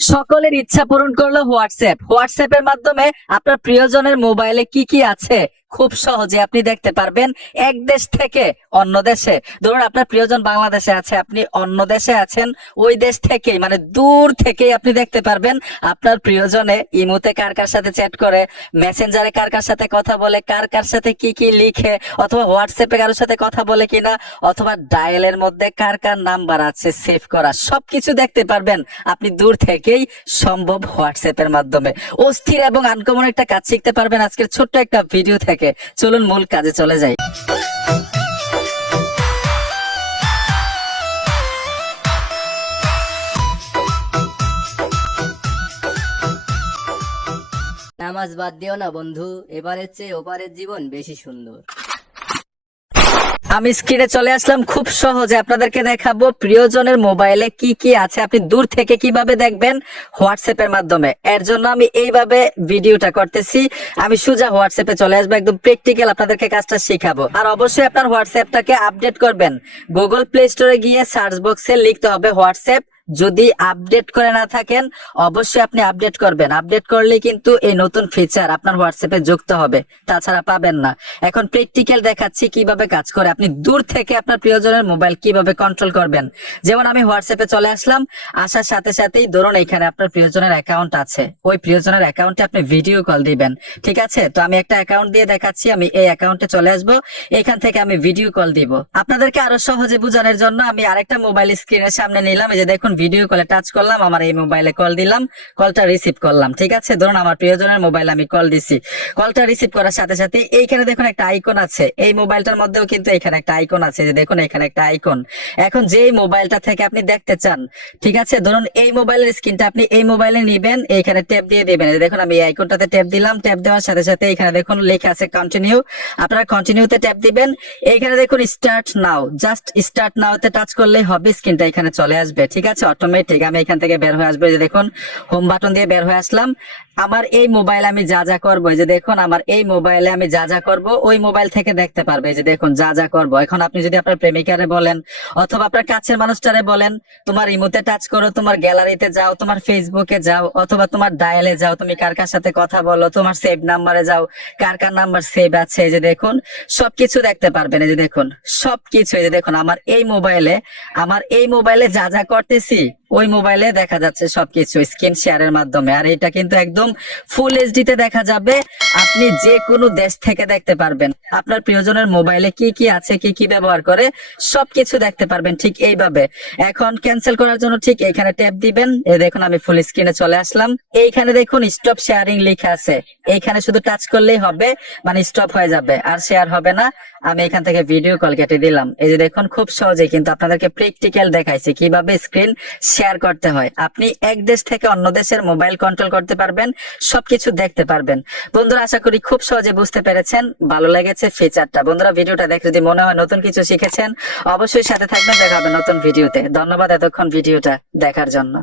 সকলের ইচ্ছা পূরণ করল হোয়াটসঅ্যাপ। হোয়াটসঅ্যাপ এর মাধ্যমে আপনার প্রিয়জনের মোবাইলে কি কি আছে? খুব সহজে আপনি দেখতে পারবেন এক দেশ থেকে অন্য দেশে। ধরুন আপনার প্রিয়জন বাংলাদেশে আছে, আপনি অন্য দেশে আছেন, ওই দেশ থেকেই মানে দূর থেকেই আপনি দেখতে পারবেন আপনার প্রিয়জনে ইমুতে কার কার সাথে চ্যাট করে, মেসেঞ্জারে কার কার সাথে কথা বলে, কার কার সাথে কি কি লিখে, অথবা হোয়াটসঅ্যাপে কারোর সাথে কথা বলে কিনা, অথবা ডায়ালের মধ্যে কার কার নাম্বার আছে সেভ করা, সবকিছু দেখতে পারবেন আপনি দূর থেকেই সম্ভব হোয়াটসঅ্যাপের মাধ্যমে। অস্থির এবং আনকমন একটা কাজ শিখতে পারবেন আজকের ছোট্ট একটা ভিডিও থেকে। চলুন মূল কাজে চলে যাই। নামাজ বাদ দিও না বন্ধু, এবারের চেয়ে ওপারের জীবন বেশি সুন্দর। আমি স্ক্রিনে চলে আসলাম খুব সহজে আপনাদেরকে দেখাবো প্রিয়জনের মোবাইলে কি কি আছে। আপনি দূর থেকে কীভাবে দেখবেন হোয়াটসঅ্যাপ এর মাধ্যমে। এর জন্য আমি এইভাবে ভিডিওটা করতেছি। আমি সোজা হোয়াটসঅ্যাপে চলে আসব, একদম প্র্যাকটিক্যাল আপনাদেরকে কাজটা শেখাবো। আর অবশ্যই আপনার হোয়াটসঅ্যাপটাকে আপডেট করবেন। গুগল প্লে স্টোরে গিয়ে সার্চ বক্সে লিখতে হবে হোয়াটসঅ্যাপ যদি আপডেট করে না থাকেন, অবশ্যই আপনি আপডেট করবেন। আপডেট করলে কিন্তু এই নতুন ফিচার আপনার হোয়াটসঅ্যাপে যুক্ত হবে, তাছাড়া পাবেন না। এখন প্র্যাকটিক্যাল দেখাচ্ছি কীভাবে কাজ করে। আপনি দূর থেকে আপনার প্রিয়জনের মোবাইল কীভাবে কন্ট্রোল করবেন। যেমন আমি হোয়াটসঅ্যাপে চলে আসলাম, আসার সাথে সাথেই ধরুন এখানে আপনার প্রিয়জনের অ্যাকাউন্ট আছে। ওই প্রিয়জনের অ্যাকাউন্টে আপনি ভিডিও কল দিবেন, ঠিক আছে? তো আমি একটা অ্যাকাউন্ট দিয়ে দেখাচ্ছি, আমি এই অ্যাকাউন্টে চলে আসব, এখান থেকে আমি ভিডিও কল দিব। আপনাদেরকে আরও সহজে বোঝানোর জন্য আমি আরেকটা মোবাইল স্ক্রিনের সামনে নিলাম, এই যে দেখুন ভিডিও কলে টাচ করলাম, আমার এই মোবাইলে কল দিলাম কলটা রিসিভ করলাম, ঠিক আছে? ধরুন আমার প্রিয়জনের মোবাইল আমি কল দিছি কলটা রিসিভ করার সাথে সাথে এইখানে দেখুন একটা আইকন আছে, এই মোবাইলটার মধ্যেও কিন্তু এখানে একটা আইকন আছে, যে দেখুন এখানে একটা আইকন এখন যেই মোবাইলটা থেকে আপনি দেখতে চান, ঠিক আছে? ধরুন এই মোবাইলের স্ক্রিনটা আপনি এই মোবাইলে নিবেন, এইখানে ট্যাপ দিয়ে দিবেন দেখুন আমি এই আইকনটাতে ট্যাপ দিলাম ট্যাপ দেওয়ার সাথে সাথে এখানে দেখুন লেখা আছে কন্টিনিউ আপনারা কন্টিনিউতে ট্যাপ দিবেন, এইখানে দেখুন স্টার্ট নাও জাস্ট স্টার্ট নাওতে টাচ করলেই হবে স্ক্রিনটা এখানে চলে আসবে, ঠিক আছে? অটোমেটিক আমি এখান থেকে বের হয়ে আসব। যে দেখুন হোম বাটন দিয়ে বের হয়ে আসলাম। আমার এই মোবাইল আমি যা যা করব যে দেখুন, আমার এই মোবাইলে আমি যা যা করব, ওই মোবাইল থেকে দেখতে পারবে। যে দেখুন, যা যা করব। এখন আপনি যদি আপনার প্রেমিকারে বলেন, অথবা আপনার কাছের মানুষটারে বলেন, তোমার ইমোতে টাচ করো, তোমার গ্যালারিতে যাও, তোমার ফেসবুকে যাও, অথবা তোমার ডায়ালে যাও, তুমি কার কার সাথে কথা বলো, তোমার সেভ নাম্বারে যাও, কার কার নাম্বার সেভ আছে? যে দেখুন, সবকিছু দেখতে পারবেন। যে দেখুন, সবকিছু যে দেখুন, আমার এই মোবাইলে আমার এই মোবাইলে যা যা করতেছি see. ওই মোবাইলে দেখা যাচ্ছে সবকিছু, স্ক্রিন শেয়ারের মাধ্যমে। আর এটা কিন্তু একদম ফুল এইচডি তে দেখা যাবে। আপনি যে কোনো দেশ থেকে দেখতে পারবেন। আপনার প্রিয়জনের মোবাইলে কি কি আছে, কি কি ব্যবহার করে, সবকিছু দেখতে পারবেন ঠিক এইভাবে। এখন ক্যান্সেল করার জন্য ঠিক এখানে ট্যাপ দিবেন। এই দেখুন, আমি ফুল স্ক্রিনে চলে আসলাম। এইখানে দেখুন স্টপ শেয়ারিং লেখা আছে। এইখানে শুধু টাচ করলেই হবে মানে স্টপ হয়ে যাবে, আর শেয়ার হবে না। আমি এখান থেকে ভিডিও কল কেটে দিলাম। এই যে দেখুন, খুব সহজে কিন্তু আপনাদেরকে প্র্যাকটিক্যাল দেখাইছি কীভাবে স্ক্রিন শেয়ার করতে হয়। আপনি এক দেশ থেকে অন্য দেশের মোবাইল কন্ট্রোল করতে পারবেন, সবকিছু দেখতে পারবেন। বন্ধুরা, আশা করি খুব সহজে বুঝতে পেরেছেন, ভালো লেগেছে ফিচারটা বন্ধুরা, ভিডিওটা দেখে যদি মনে হয় নতুন কিছু শিখেছেন, অবশ্যই সাথে থাকবেন, দেখা হবে নতুন ভিডিওতে। ধন্যবাদ এতক্ষণ ভিডিওটা দেখার জন্য।